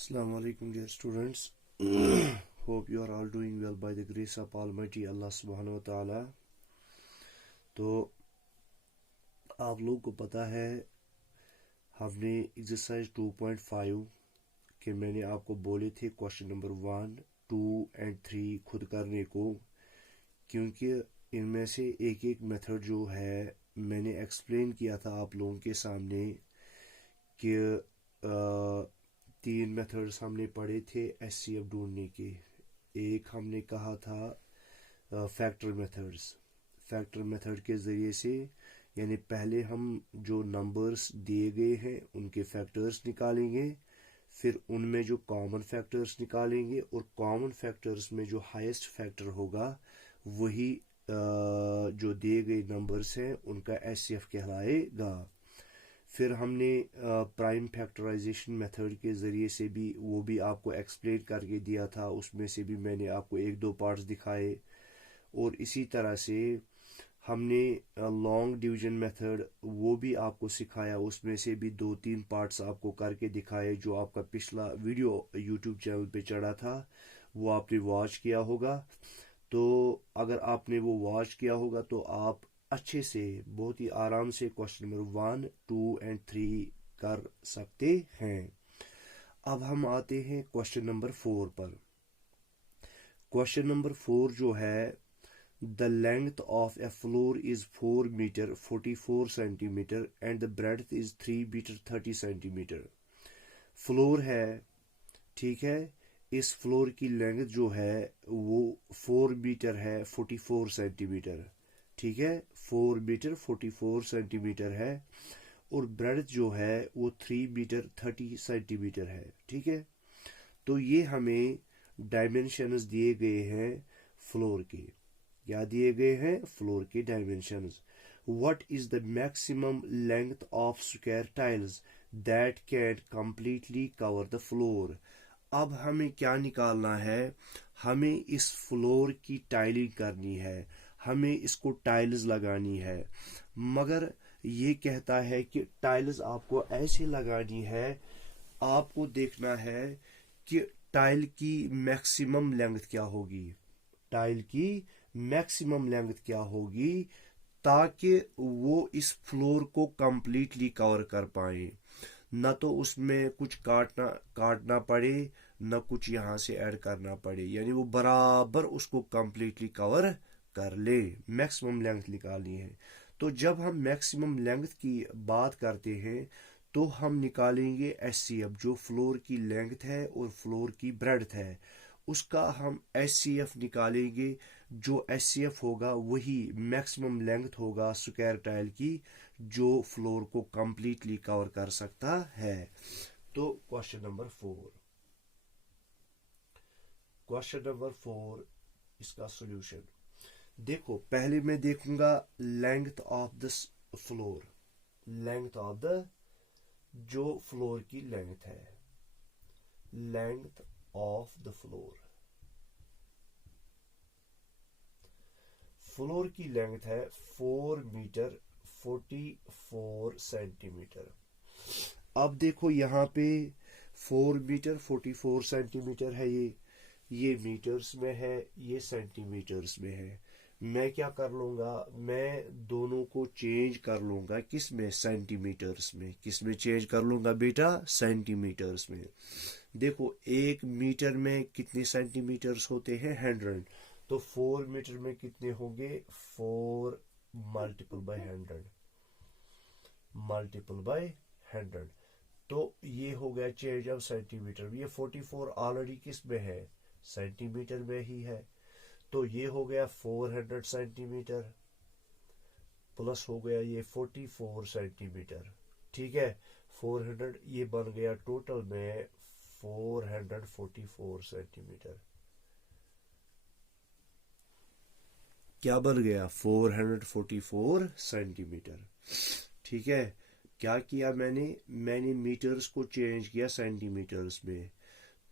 Assalamu alaikum dear students. Hope you are all doing well by the grace of Almighty Allah subhanahu wa ta'ala. तो आप लोग को पता है हमने एक्सरसाइज 2.5 के मैंने आपको बोले थे क्वेश्चन नंबर 1, 2 एंड 3 खुद करने को, क्योंकि इनमें से एक एक मेथड जो है मैंने एक्सप्लेन किया था आप लोगों के सामने कि 3 मेथड्स हमने पढ़े थे एचसीएफ ढूंढने के। एक हमने कहा था फैक्टर मेथड के ज़रिए से, यानी पहले हम जो नंबर्स दिए गए हैं उनके फैक्टर्स निकालेंगे, फिर उनमें जो कॉमन फैक्टर्स निकालेंगे और कॉमन फैक्टर्स में जो हाईएस्ट फैक्टर होगा वही जो दिए गए नंबर्स हैं उनका एचसीएफ कहलाएगा। फिर हमने प्राइम फैक्टराइजेशन मेथड के ज़रिए से भी वो भी आपको एक्सप्लेन करके दिया था, उसमें से भी मैंने आपको 1-2 पार्ट्स दिखाए। और इसी तरह से हमने लॉन्ग डिवीजन मेथड वो भी आपको सिखाया, उसमें से भी 2-3 पार्ट्स आपको करके दिखाए। जो आपका पिछला वीडियो यूट्यूब चैनल पे चढ़ा था वो आपने वॉच किया होगा। तो अगर आपने वो वॉच किया होगा तो आप अच्छे से बहुत ही आराम से क्वेश्चन नंबर 1, 2 एंड 3 कर सकते हैं। अब हम आते हैं क्वेश्चन नंबर 4 पर। क्वेश्चन नंबर 4 जो है, the length of a floor is 4 metre 44 centimetre and the breadth is 3 metre 30 centimetre. Floor है, ठीक है, इस फ्लोर की लेंथ जो है वो 4 मीटर है 44 सेंटीमीटर, ठीक है, 4 मीटर 44 सेंटीमीटर है, और ब्रेड्थ जो है वो 3 मीटर 30 सेंटीमीटर है, ठीक है। तो ये हमें डायमेंशंस दिए गए हैं फ्लोर के। क्या दिए गए हैं? फ्लोर के dimensions. What is the maximum length of square tiles that can completely cover the floor. अब हमें क्या निकालना है? हमें इस फ्लोर की टाइलिंग करनी है, हमें इसको टाइल्स लगानी है, मगर ये कहता है कि टाइल्स आपको ऐसे लगानी है, आपको देखना है कि टाइल की मैक्सिमम लेंथ क्या होगी, टाइल की मैक्सिमम लेंथ क्या होगी, ताकि वो इस फ्लोर को कंप्लीटली कवर कर पाए, न तो उसमें कुछ काटना पड़े, न कुछ यहाँ से ऐड करना पड़े, यानी वो बराबर उसको कंप्लीटली कवर कर ले। मैक्सिमम लेंथ निकालनी है। तो जब हम मैक्सिमम लेंथ की बात करते हैं तो हम निकालेंगे एचसीएफ, जो फ्लोर की लेंथ है और फ्लोर की ब्रेड्थ है, उसका हम एचसीएफ निकालेंगे। जो एचसीएफ होगा वही मैक्सिमम लेंथ होगा स्क्वायर टाइल की, जो फ्लोर को कंप्लीटली कवर कर सकता है। तो क्वेश्चन नंबर 4 इसका सॉल्यूशन देखो। पहले मैं देखूंगा length of the floor, length of the, जो फ्लोर की लेंथ है, length of the floor, floor की लेंथ है 4 मीटर 44 सेंटीमीटर। अब देखो यहाँ पे 4 मीटर 44 सेंटीमीटर है, ये मीटर्स में है, ये सेंटीमीटर्स में है। मैं क्या कर लूंगा, मैं दोनों को चेंज कर लूंगा, किस में? सेंटीमीटर्स में। किस में चेंज कर लूंगा बेटा? सेंटीमीटर्स में। देखो 1 मीटर में कितने सेंटीमीटर्स होते हैं? 100। तो 4 मीटर में कितने होंगे? 4 मल्टीपल बाय 100, मल्टीपल बाय 100। तो ये हो गया चेंज ऑफ सेंटीमीटर। ये 44 ऑलरेडी किस में है? सेंटीमीटर में ही है। तो ये हो गया 400 सेंटीमीटर, प्लस हो गया ये 44 सेंटीमीटर, ठीक है। 400, ये बन गया टोटल में 444 सेंटीमीटर। क्या बन गया? 444 सेंटीमीटर, ठीक है। क्या किया मैंने मीटर्स को चेंज किया सेंटीमीटर्स में।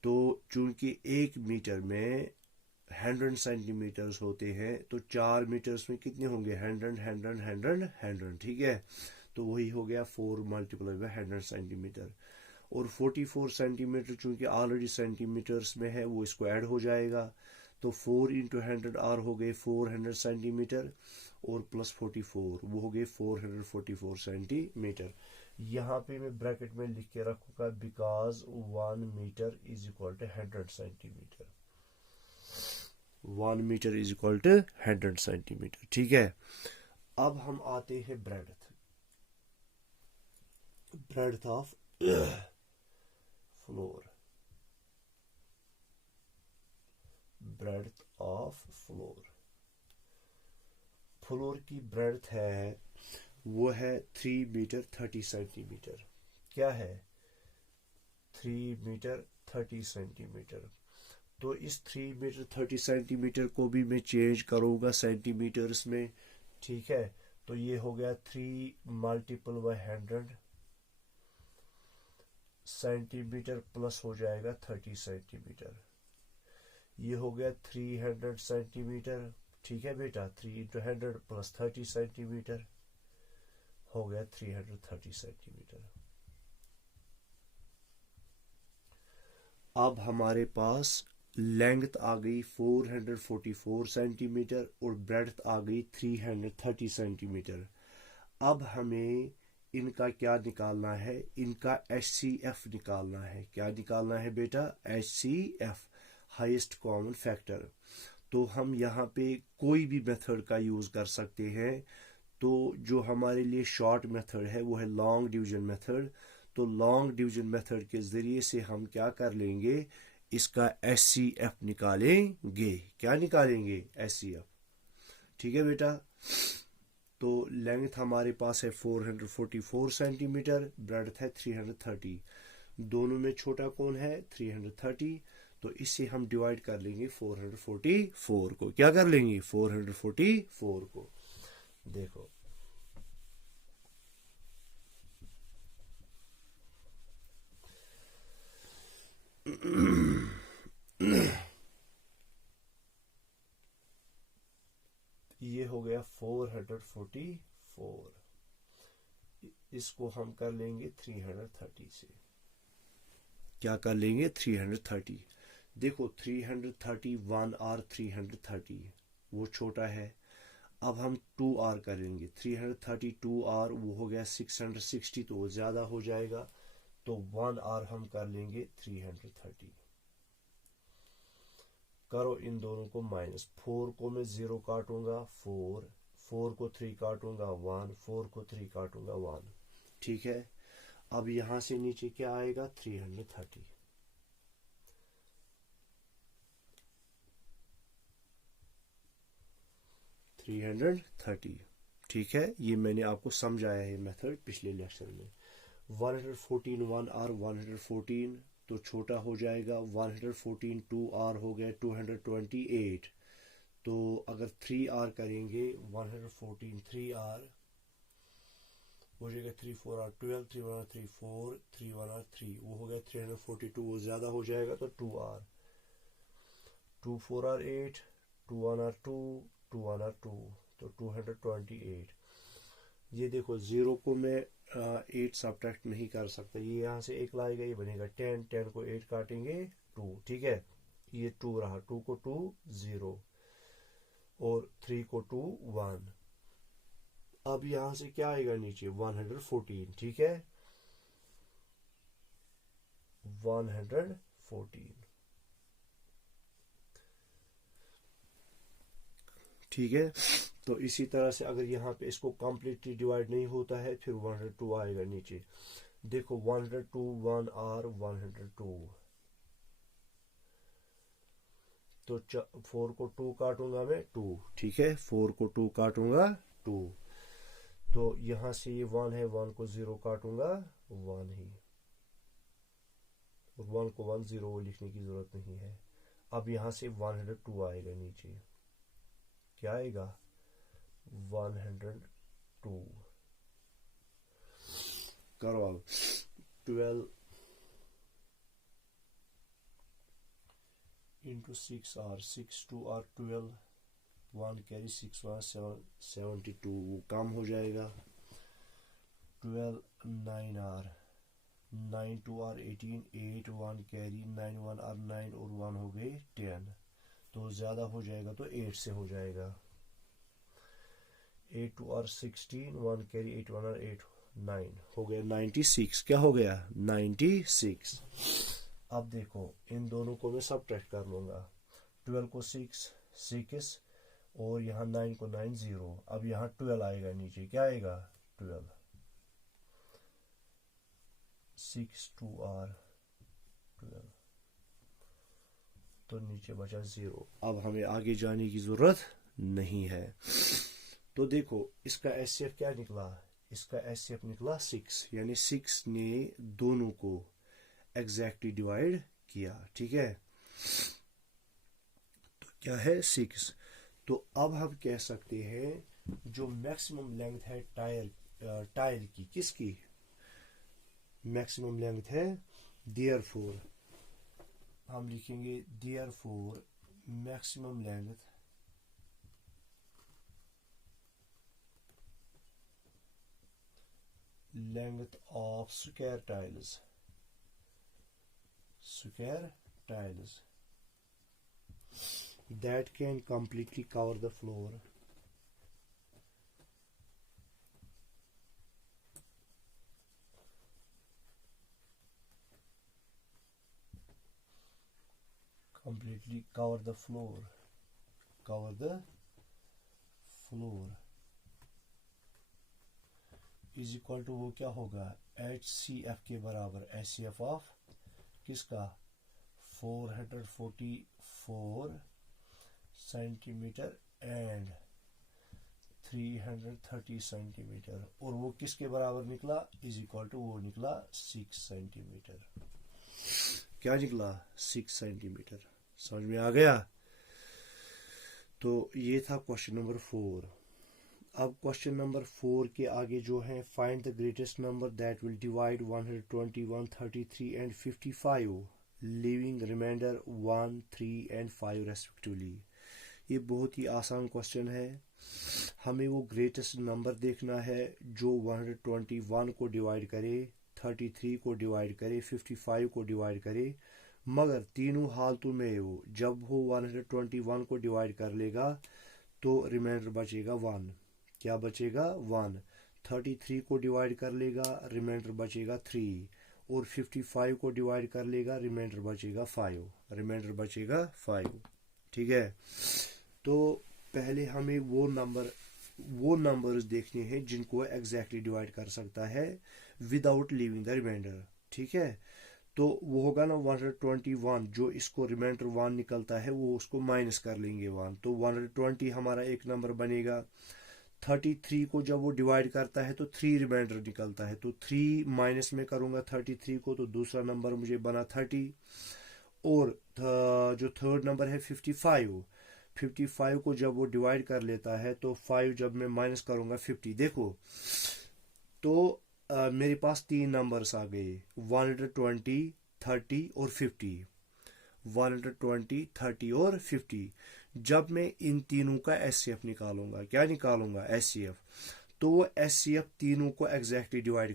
तो चूंकि 1 मीटर में 100 सेंटीमीटर्स होते हैं, तो 4 मीटर्स में कितने होंगे? 100 100 100 100, ठीक है। तो वही हो गया 4 मल्टीप्लाई बाय 100 सेंटीमीटर। और 44 सेंटीमीटर चूंकि ऑलरेडी सेंटीमीटर्स में है वो इसको ऐड हो जाएगा, तो 4 इंटू 100 आर हो गए 400 सेंटीमीटर और प्लस 44 वो हो गए 444 सेंटीमीटर। यहाँ पे मैं ब्रैकेट में लिख के रखूंगा because 1 metre is equal to 100 centimetre. 1 metre is equal to 100 centimetre. ठीक है, अब हम आते हैं breadth of floor. Breadth of floor की ब्रेडथ है वो है 3 मीटर 30 सेंटीमीटर। क्या है? 3 मीटर 30 सेंटीमीटर। तो इस 3 मीटर 30 सेंटीमीटर को भी मैं चेंज करूंगा सेंटीमीटर्स में। ठीक है, तो ये हो गया 3 मल्टीपल बाय 100 सेंटीमीटर प्लस हो जाएगा 30 सेंटीमीटर। ये हो गया 300 सेंटीमीटर। ठीक है बेटा, 3 इंटू 100 प्लस 30 सेंटीमीटर हो गया 330 सेंटीमीटर। अब हमारे पास लेंथ आ गई 444 सेंटीमीटर और ब्रेडथ आ गई 330 सेंटीमीटर। अब हमें इनका क्या निकालना है? इनका HCF निकालना है। क्या निकालना है बेटा? HCF, highest common factor. तो हम यहाँ पे कोई भी मेथड का यूज कर सकते हैं। तो जो हमारे लिए शॉर्ट मेथड है वो है लॉन्ग डिवीजन मेथड। तो लॉन्ग डिवीजन मेथड के जरिए से हम क्या कर लेंगे? इसका HCF निकालेंगे। क्या निकालेंगे? HCF। ठीक है बेटा, तो लेंथ हमारे पास है 444 सेंटीमीटर, ब्रेडथ है 330। दोनों में छोटा कौन है? 330। तो इससे हम डिवाइड कर लेंगे 444 को। क्या कर लेंगे? 444 को। देखो ये हो गया 444। इसको हम कर लेंगे 330 से। क्या कर लेंगे? 330। देखो 331 और 330 वो छोटा है। अब हम 2R करेंगे। 332R वो हो गया 660, तो वो ज्यादा हो जाएगा। तो 1R हम कर लेंगे 330। करो इन दोनों को माइनस। 4 को मैं 0 काटूंगा 4 को 3 काटूंगा 1, 4 को 3 काटूंगा 1। ठीक है, अब यहां से नीचे क्या आएगा? 330। ठीक है, ये मैंने आपको समझाया है मेथड पिछले लेक्चर में। 114 1R 114 तो छोटा हो जाएगा। 114 2R हो गया 228। तो अगर 3R करेंगे 114 3R हो जाएगा 3 4R 12 3 1R 3 4 3 1R 3 वो हो गया 342। वो ज्यादा हो जाएगा तो 2R 2 4R 8 2 1R 2 2 1R 2 तो 228। ये देखो 0 को मैं 8 सब्ट्रैक्ट नहीं कर सकता। ये यहाँ से 1 लाएगा, ये बनेगा 10। 10 को 8 काटेंगे 2। ठीक है, ये 2 रहा। 2 को 2 0 और 3 को 2 1। अब यहां से क्या आएगा नीचे? 114। ठीक है, 114। ठीक है, तो इसी तरह से अगर यहाँ पे इसको कंप्लीटली डिवाइड नहीं होता है फिर 102 आएगा नीचे। देखो 102 1R 102। तो 4 को 2 काटूंगा मैं 2। ठीक है, 4 को 2 काटूंगा 2। तो यहां से ये 1 है, 1 को 0 काटूंगा 1 ही, और 1 को 1 0 लिखने की जरूरत नहीं है। अब यहां से 102 आएगा नीचे। क्या आएगा? 102। करो अब 12 इंटू 6R 6 2R 12 1 कैरी 6 1 72 वो कम हो जाएगा। 12 9R 9 2 आर 18, 8 1 कैरी, 9 1 आर 9 और 1 हो गए 10। तो ज़्यादा हो जाएगा तो 8 से हो जाएगा। 8 2 आर 16, 1 कैरी, 8 1 आर 8, 9 हो गया 96। क्या हो गया 96। अब देखो इन दोनों को मैं सबट्रैक्ट कर लूँगा। 12 को 6 और यहाँ 9 को 9 0। अब यहाँ 12 आएगा नीचे, क्या आएगा 12। 6 2 आर 12, तो नीचे बचा 0। अब हमें आगे जाने की ज़रूरत नहीं है। तो देखो इसका एचसीएफ क्या निकला, इसका एचसीएफ निकला 6, यानी 6 ने दोनों को एग्जैक्टली डिवाइड किया। ठीक है, तो क्या है 6। तो अब हम कह सकते हैं जो मैक्सिमम लेंथ है टायर की, किसकी मैक्सिमम लेंथ है, देयरफॉर हम लिखेंगे therefore maximum length of square tiles that can completely cover the floor cover the floor is equal to वो क्या होगा HCF के बराबर, HCF ऑफ किसका 444 सेंटीमीटर एंड 330 सेंटीमीटर, और वो किसके बराबर निकला, इज इक्वल टू वो निकला 6 सेंटीमीटर। क्या निकला 6 सेंटीमीटर। समझ में आ गया। तो ये था क्वेश्चन नंबर 4। अब क्वेश्चन नंबर 4 के आगे जो है, find the greatest number that will divide 121, 33 and 55 leaving remainder 1, 3 and 5 respectively. ये बहुत ही आसान क्वेश्चन है। हमें वो ग्रेटेस्ट नंबर देखना है जो 121 को डिवाइड करे, 33 को डिवाइड करे, 55 को डिवाइड करे, मगर तीनों हालतों में वो जब वो 121 को डिवाइड कर लेगा तो रिमाइंडर बचेगा 1। क्या बचेगा 1। 33 को डिवाइड कर लेगा, रिमाइंडर बचेगा 3, और 55 को डिवाइड कर लेगा, रिमाइंडर बचेगा 5। ठीक है, तो पहले हमें वो नंबर्स देखने हैं जिनको एग्जैक्टली डिवाइड कर सकता है विदाउट लीविंग द रिमाइंडर। ठीक है, तो वो होगा ना 121, जो इसको रिमाइंडर 1 निकलता है वो उसको माइनस कर लेंगे 1, तो 120 हमारा एक नंबर बनेगा। 33 को जब वो डिवाइड करता है तो 3 रिमाइंडर निकलता है, तो 3 माइनस में करूंगा 33 को, तो दूसरा नंबर मुझे बना 30। और जो थर्ड नंबर है 55 को जब वो डिवाइड कर लेता है तो 5 जब मैं माइनस करूंगा 50। देखो तो मेरे पास 3 नंबर्स आ गए 120, 30 और 50। 120, 30 और 50। जब मैं इन तीनों का एचसीएफ निकालूंगा, क्या निकालूंगा एचसीएफ, तो वो एचसीएफ तीनों को एग्जैक्टली डिवाइड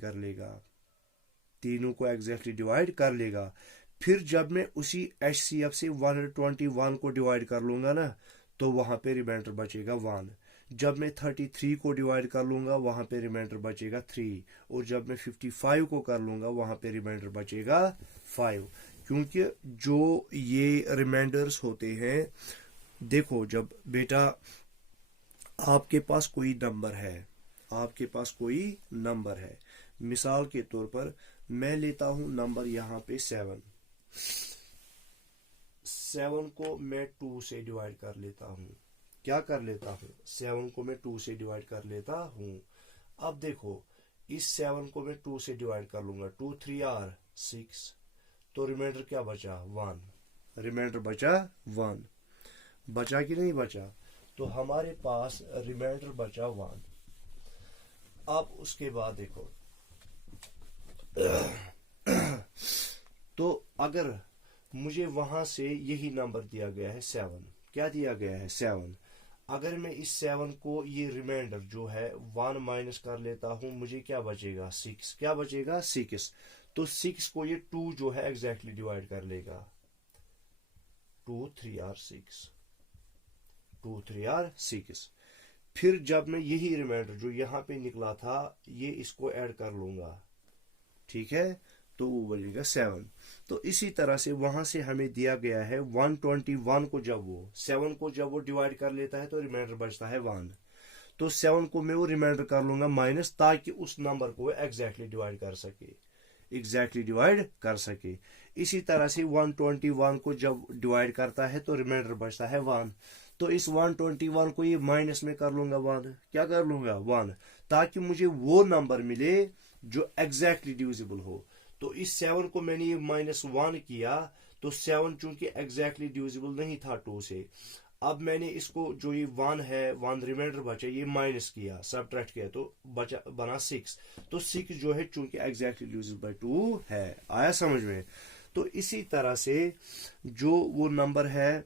कर लेगा। फिर जब मैं उसी एचसीएफ से 121 को डिवाइड कर लूंगा ना, तो वहां पे रिमाइंडर बचेगा 1। जब मैं 33 को डिवाइड कर लूंगा वहां पे रिमाइंडर बचेगा 3, और जब मैं 55 को कर लूंगा वहां पे रिमाइंडर बचेगा 5। क्योंकि जो ये रिमाइंडर्स होते हैं, देखो जब बेटा आपके पास कोई नंबर है, मिसाल के तौर पर मैं लेता हूं नंबर यहाँ पे 7 को मैं 2 से डिवाइड कर लेता हूं। क्या कर लेता हूं, 7 को मैं 2 से डिवाइड कर लेता हूं। अब देखो इस 7 को मैं 2 से डिवाइड कर लूंगा, 2 3 आर 6, तो रिमाइंडर क्या बचा 1। रिमाइंडर बचा 1, बचा कि नहीं बचा, तो हमारे पास रिमाइंडर बचा 1। अब उसके बाद देखो तो अगर मुझे वहां से यही नंबर दिया गया है 7, क्या दिया गया है 7, अगर मैं इस 7 को ये रिमाइंडर जो है 1 माइनस कर लेता हूं, मुझे क्या बचेगा 6। क्या बचेगा 6। तो 6 को ये 2 जो है एग्जैक्टली डिवाइड कर लेगा। 2 3 आर 6, 2 3 आर 6। फिर जब मैं यही रिमाइंडर जो यहाँ पे निकला था ये इसको ऐड कर लूंगा, ठीक है, तो वो बनेगा 7। तो इसी तरह से वहां से हमें दिया गया है 121 को जब वो 7 को जब वो डिवाइड कर लेता है तो रिमाइंडर बचता है 1। तो 7 को मैं वो रिमाइंडर कर लूंगा माइनस, ताकि उस नंबर को एग्जैक्टली डिवाइड कर सके, एग्जैक्टली डिवाइड कर सके। इसी तरह से 121 को जब डिवाइड करता है तो रिमाइंडर बचता है 1। तो इस 121 को ये माइनस में कर लूंगा 1, क्या कर लूंगा 1, ताकि मुझे वो नंबर मिले जो एग्जैक्टली डिविजिबल हो। तो इस 7 को मैंने ये -1 किया, तो 7 चूंकि एग्जैक्टली डिविजिबल नहीं था 2 से, अब मैंने इसको जो ये 1 है 1 रिमाइंडर बचा ये माइनस किया, सबट्रैक्ट किया, तो बचा बना 6। तो 6 जो है चूंकि एग्जैक्टली डिविजिबल बाय 2 है। आया समझ में? तो इसी तरह से जो वो नंबर है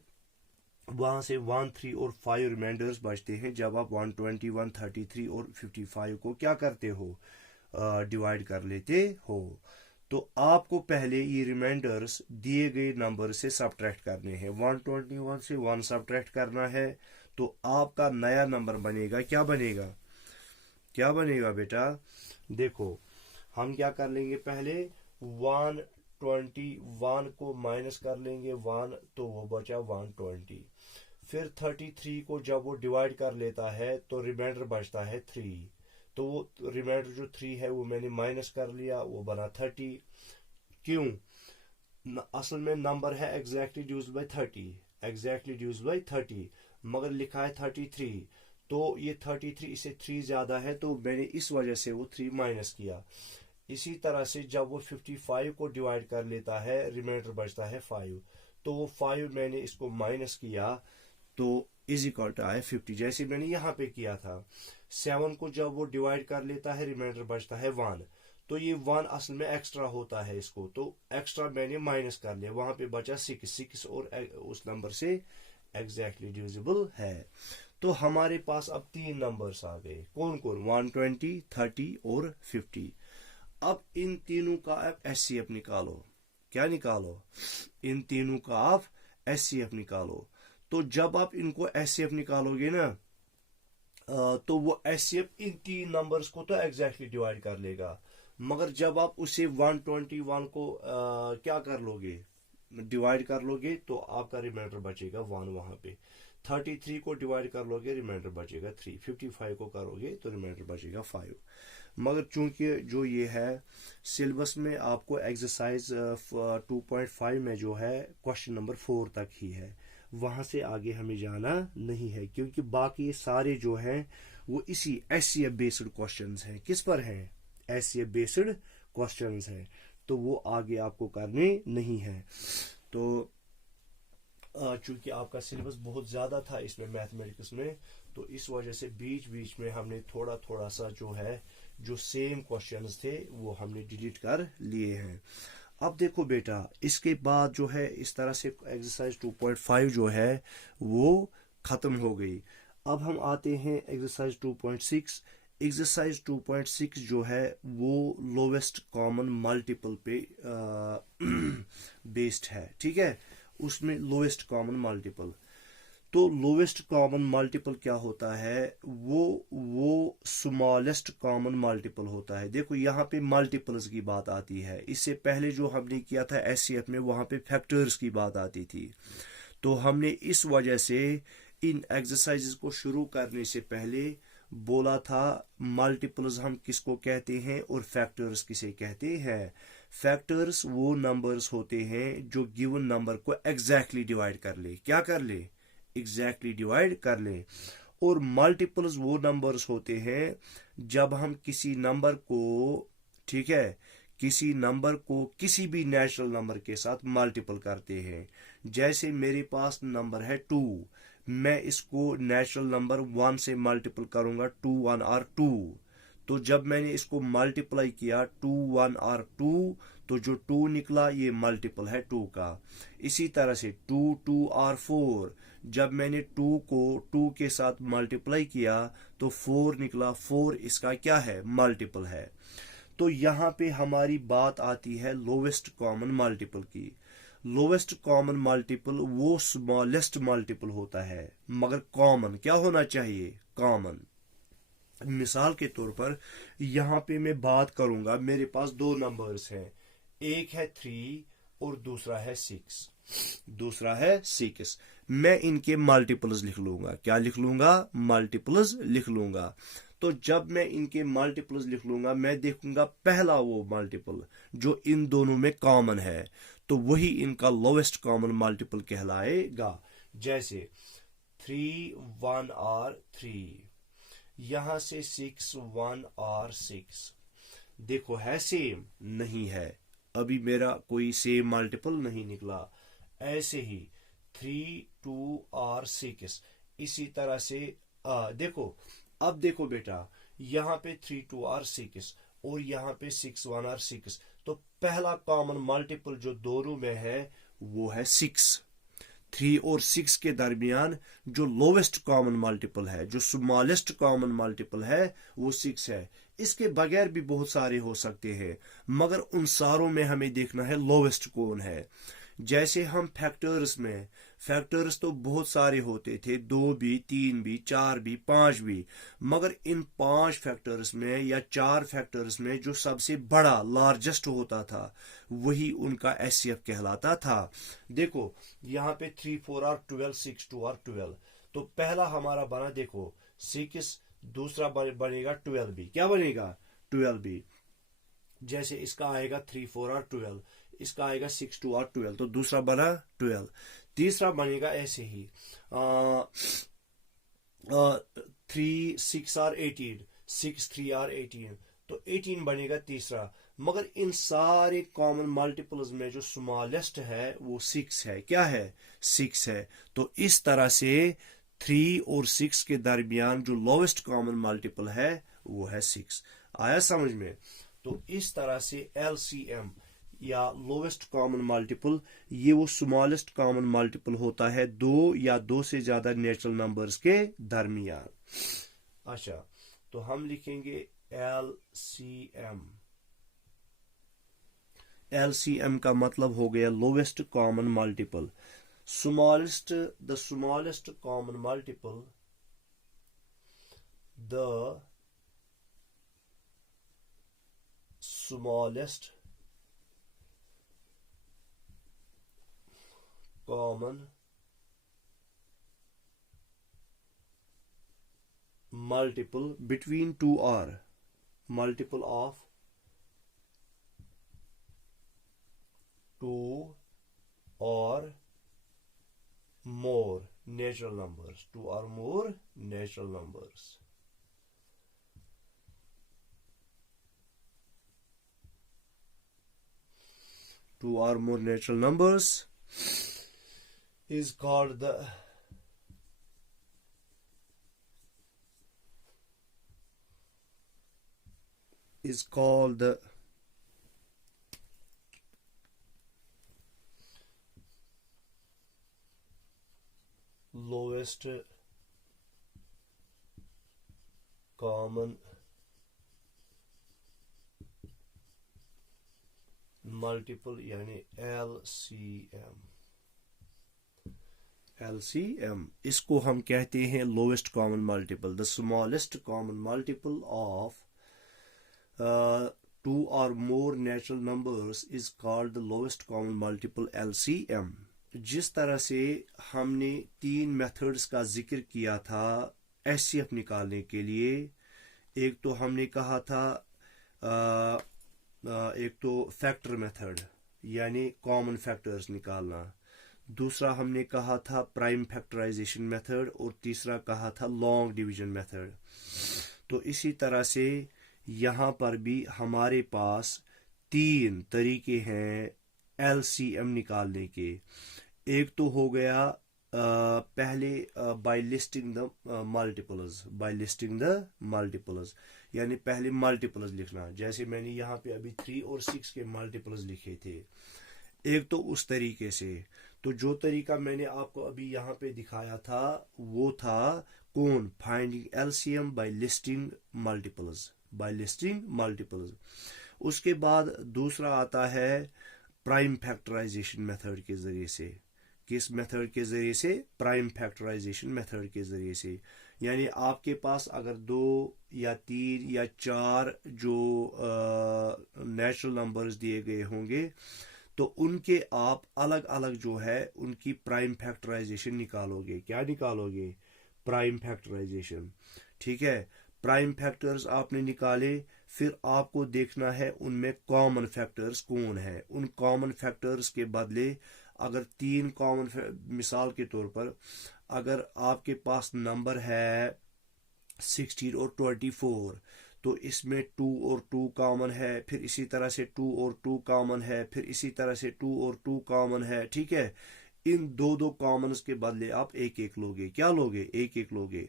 वहां से 1 3 और 5 रिमाइंडर्स बचते हैं जब आप 121 33 और 55 को क्या करते हो, डिवाइड कर लेते हो। तो आपको पहले ये रिमाइंडर्स दिए गए नंबर से सबट्रैक्ट करने हैं। 121 से 1 सबट्रैक्ट करना है तो आपका नया नंबर बनेगा, क्या बनेगा, क्या बनेगा बेटा, देखो हम क्या कर लेंगे, पहले 121 को माइनस कर लेंगे 1, तो वो बचा 120। फिर 33 को जब वो डिवाइड कर लेता है तो रिमाइंडर बचता है 3, तो वो रिमाइंडर जो 3 है वो मैंने माइनस कर लिया, वो बना 30। क्यों, असल में नंबर है exactly divisible by 30, exactly divisible by 30, मगर लिखा है 33, तो ये 33 इससे 3 ज्यादा है, तो मैंने इस वजह से वो 3 माइनस किया। इसी तरह से जब वो 55 को डिवाइड कर लेता है रिमाइंडर बचता है 5, तो वो 5 मैंने इसको माइनस किया, तो इज इक्वल टू आया 50, जैसे मैंने यहाँ पे किया था। 7 को जब वो डिवाइड कर लेता है रिमाइंडर बचता है 1, तो ये 1 असल में एक्स्ट्रा होता है इसको, तो एक्स्ट्रा मैंने माइनस कर लिया, वहां पे बचा 6 और उस नंबर से एग्जैक्टली डिविजिबल है। तो हमारे पास अब 3 नंबर्स आ गए, कौन कौन, 120 30 और 50। अब इन तीनों का आप एचसीएफ निकालो, क्या निकालो, इन तीनों का आप एचसीएफ निकालो। तो जब आप इनको एचसीएफ निकालोगे ना, तो वो एचसीएफ इन 3 नंबर्स को तो एग्जैक्टली डिवाइड कर लेगा, मगर जब आप उसे 121 को क्या कर लोगे, डिवाइड कर लोगे, तो आपका रिमाइंडर बचेगा 1 वहां पे। 33 को डिवाइड कर लोगे रिमाइंडर बचेगा 3, 55 को करोगे तो रिमाइंडर बचेगा 5। मगर चूंकि जो ये है सिलेबस में आपको एक्सरसाइज 2.5 में जो है क्वेश्चन नंबर 4 तक ही है, वहां से आगे हमें जाना नहीं है, क्योंकि बाकी सारे जो हैं वो इसी एचसीएफ बेस्ड क्वेश्चंस हैं। किस पर हैं, एचसीएफ बेस्ड क्वेश्चंस हैं, तो वो आगे आपको करने नहीं है। तो चूंकि आपका सिलेबस बहुत ज्यादा था इसमें मैथमेटिक्स में, तो इस वजह से बीच बीच में हमने थोड़ा थोड़ा सा जो है जो सेम क्वेश्चंस थे वो हमने डिलीट कर लिए हैं। अब देखो बेटा, इसके बाद जो है इस तरह से एक्सरसाइज 2.5 जो है वो खत्म हो गई। अब हम आते हैं एक्सरसाइज 2.6। एक्सरसाइज 2.6 जो है वो लोवेस्ट कॉमन मल्टीपल पे बेस्ड है, ठीक है, उसमें लोएस्ट कॉमन मल्टीपल। तो लोएस्ट कॉमन मल्टीपल क्या होता है, वो स्मॉलेस्ट कॉमन मल्टीपल होता है। देखो यहाँ पे मल्टीपल्स की बात आती है, इससे पहले जो हमने किया था एचसीएफ में वहां पे फैक्टर्स की बात आती थी। तो हमने इस वजह से इन एक्सरसाइजेस को शुरू करने से पहले बोला था मल्टीपल्स हम किसको कहते हैं और फैक्टर्स किसे कहते हैं। फैक्टर्स वो नंबर्स होते हैं जो गिवन नंबर को एग्जैक्टली डिवाइड कर ले, क्या कर ले, एग्जैक्टली डिवाइड कर ले। और मल्टीपल्स वो नंबर्स होते हैं जब हम किसी नंबर को, ठीक है, किसी नंबर को किसी भी नेचुरल नंबर के साथ मल्टीपल करते हैं। जैसे मेरे पास नंबर है 2, मैं इसको नेचुरल नंबर 1 से मल्टीपल करूंगा, 2 1 और 2। तो जब मैंने इसको मल्टीप्लाई किया 2 1 और 2, तो जो 2 निकला ये मल्टीपल है 2 का। इसी तरह से 2 2 और 4, जब मैंने 2 को 2 के साथ मल्टीप्लाई किया तो 4 निकला, 4 इसका क्या है, मल्टीपल है। तो यहाँ पे हमारी बात आती है लोवेस्ट कॉमन मल्टीपल की। लोवेस्ट कॉमन मल्टीपल वो स्मॉलेस्ट मल्टीपल होता है, मगर कॉमन क्या होना चाहिए, कॉमन। मिसाल के तौर पर यहाँ पे मैं बात करूंगा, मेरे पास दो नंबर्स हैं, एक है 3 और दूसरा है 6। मैं इनके मल्टीपल्स लिख लूंगा, क्या लिख लूंगा, मल्टीपल्स लिख लूंगा। तो जब मैं इनके मल्टीपल्स लिख लूंगा, मैं देखूंगा पहला वो मल्टीपल जो इन दोनों में कॉमन है, तो वही इनका लोवेस्ट कॉमन मल्टीपल कहलाएगा। जैसे 3 1 r 3, यहां से 6 1 r 6। देखो है सेम, नहीं है, अभी मेरा कोई सेम मल्टीपल नहीं निकला। ऐसे ही 3 2 r 6, इसी तरह से देखो, अब देखो बेटा, यहाँ पे 3 2 r 6 और यहाँ पे 6 1 r 6, तो पहला कॉमन मल्टीपल जो दोनों में है वो है 6। 3 और 6 के दरमियान जो लोवेस्ट कॉमन मल्टीपल है, जो स्मॉलेस्ट कॉमन मल्टीपल है, वो 6 है। इसके बगैर भी बहुत सारे हो सकते हैं, मगर उन सारों में हमें देखना है लोवेस्ट कौन है। जैसे हम फैक्टर्स तो बहुत सारे होते थे, 2 भी, 3 भी, 4 भी, 5 भी, मगर इन 5 फैक्टर्स में या 4 फैक्टर्स में जो सबसे बड़ा लार्जेस्ट होता था वही उनका एचसीएफ कहलाता था। देखो यहाँ पे 3 4 और 12, 6 2 और 12, तो पहला हमारा बना, देखो 6, दूसरा बनेगा 12 भी, क्या बनेगा, 12 भी। जैसे इसका आएगा 3 4 और 12, इसका आएगा 6 2 और 12, तो दूसरा बना 12। तीसरा बनेगा ऐसे ही 3 6 और 18, 6 3 और 18, तो 18 बनेगा तीसरा। मगर इन सारे कॉमन मल्टीपल्स में जो स्मॉलेस्ट है वो 6 है, क्या है, 6 है। तो इस तरह से 3 और 6 के दरमियान जो लोवेस्ट कॉमन मल्टीपल है वो है 6। आया समझ में। तो इस तरह से एलसीएम या लोवेस्ट कॉमन मल्टीपल, ये वो स्मॉलेस्ट कॉमन मल्टीपल होता है दो या दो से ज्यादा नेचुरल नंबर्स के दरमियान। अच्छा, तो हम लिखेंगे एलसीएम। एलसीएम का मतलब हो गया lowest common multiple. The smallest common multiple, the smallest common multiple between 2 r, multiple of 2 or more natural numbers, 2 or more natural numbers. Two or more natural numbers is called the lowest common multiple, यानी LCM. इसको हम कहते हैं lowest common multiple. The smallest common multiple of 2 or more natural numbers is called the lowest common multiple, LCM। जिस तरह से हमने 3 methods का जिक्र किया था एचसीएफ निकालने के लिए, एक तो हमने कहा था एक तो फैक्टर मेथड यानी कॉमन फैक्टर्स निकालना, दूसरा हमने कहा था प्राइम फैक्टराइजेशन मेथड, और तीसरा कहा था लॉन्ग डिवीजन मेथड। तो इसी तरह से यहाँ पर भी हमारे पास 3 तरीके हैं एलसीएम निकालने के। एक तो हो गया पहले बाय लिस्टिंग द मल्टीपल्स, यानी पहले मल्टीपल्स लिखना, जैसे मैंने यहाँ पे अभी 3 और 6 के मल्टीपल्स लिखे थे। एक तो उस तरीके से, तो जो तरीका मैंने आपको अभी यहाँ पे दिखाया था वो था कौन, finding LCM bye listing multiples. उसके बाद दूसरा आता है प्राइम फैक्टराइजेशन मेथड के ज़रिए से। किस मेथड के ज़रिए से? प्राइम फैक्टराइजेशन मेथड के ज़रिए से। यानी आपके पास अगर 2 या 3 या 4 जो नेचुरल नंबर्स दिए गए होंगे तो उनके आप अलग अलग जो है उनकी प्राइम फैक्टराइजेशन निकालोगे। क्या निकालोगे? Prime factorisation. ठीक है, प्राइम फैक्टर्स आपने निकाले, फिर आपको देखना है उनमें कॉमन फैक्टर्स कौन है। उन कॉमन फैक्टर्स के बदले अगर 3 कॉमन, मिसाल के तौर पर अगर आपके पास नंबर है 16 और 24 तो इसमें 2 और 2 कॉमन है, फिर इसी तरह से 2 और 2 कॉमन है, फिर इसी तरह से 2 और 2 कॉमन है। ठीक है, इन दो दो कॉमन्स के बदले आप एक एक लोगे। क्या लोगे? एक एक लोगे।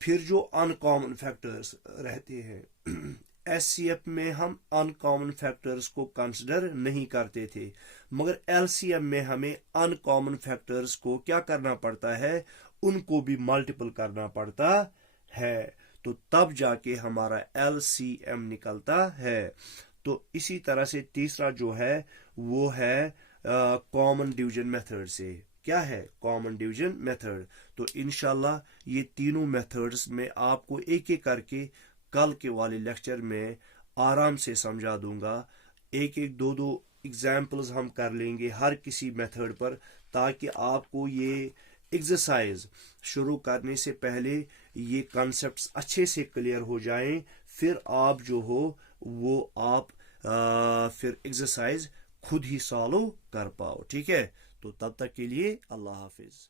फिर जो अनकॉमन फैक्टर्स रहते हैं एचसीएफ में हम अनकॉमन फैक्टर्स को कंसिडर नहीं करते थे, मगर एलसीएम में हमें अनकॉमन फैक्टर्स को क्या करना पड़ता है? उनको भी मल्टीपल करना पड़ता है, तो तब जाके हमारा एलसीएम निकलता है। तो इसी तरह से तीसरा जो है वो है कॉमन डिवीजन मेथड से। क्या है? Common division method. तो इंशाल्लाह ये तीनों मेथड्स में आपको एक एक करके कल के वाले लेक्चर में आराम से समझा दूंगा। एक एक दो दो एग्जाम्पल्स हम कर लेंगे हर किसी मेथड पर, ताकि आपको ये एक्सरसाइज शुरू करने से पहले ये कॉन्सेप्ट्स अच्छे से क्लियर हो जाएं। फिर आप जो हो वो आप फिर एक्सरसाइज खुद ही सॉल्व कर पाओ। ठीक है, तो तब तक के लिए अल्लाह हाफिज।